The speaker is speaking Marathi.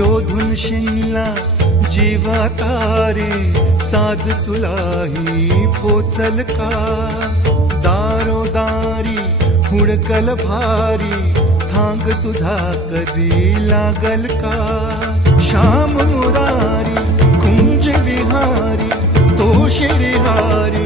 शोधून शिनला जीवा तारे साध तुलाही पोचल का दारोदारी हुडकल भारी थांग तुझा कधी लागल का श्याम मुरारी कुंज विहारी तो शिरिहारी